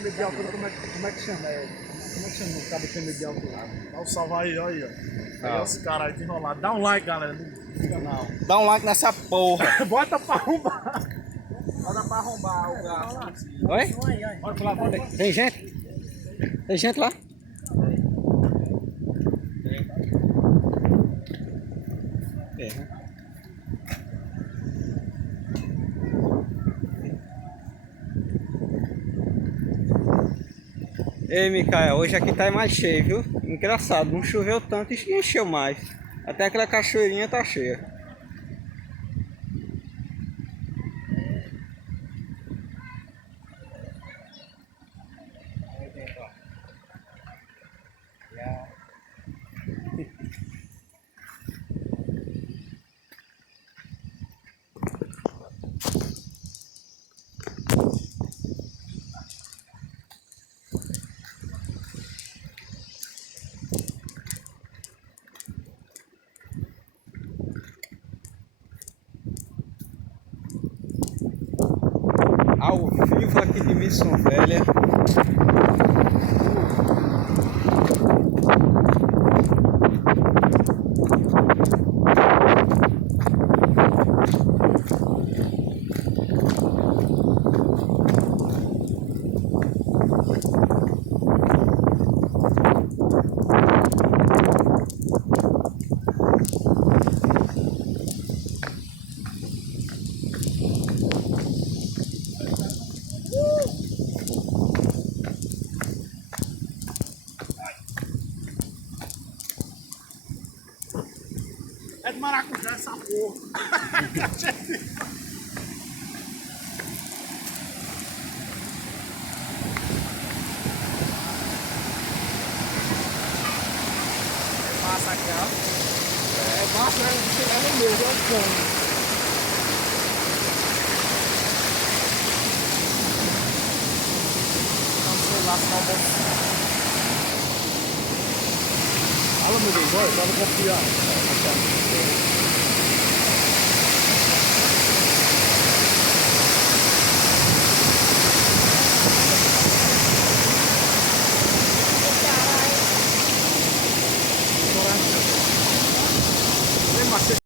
medo de altura, como é que chama? Como é que chama o cabo que tem medo de altura? Dá um salve aí, olha aí, ó. Aí os caras aí enrolados. Dá um like, galera, no canal. Dá um like nessa porra. Bota pra arrombar. Bota pra arrombar o gato. Oi? Olha pra lá, bota aí. Tem gente? Tem gente lá? Ei, Micael, hoje aqui tá mais cheio, viu? Engraçado, não choveu tanto e encheu mais. Até aquela cachoeirinha tá cheia. Ao vivo aqui de Missão Velha. É de maracujá essa porra. Passa aqui, ó. É massa, né? Chegar no meio, olha o cano. Fala, meu Deus, olha, tava confiando.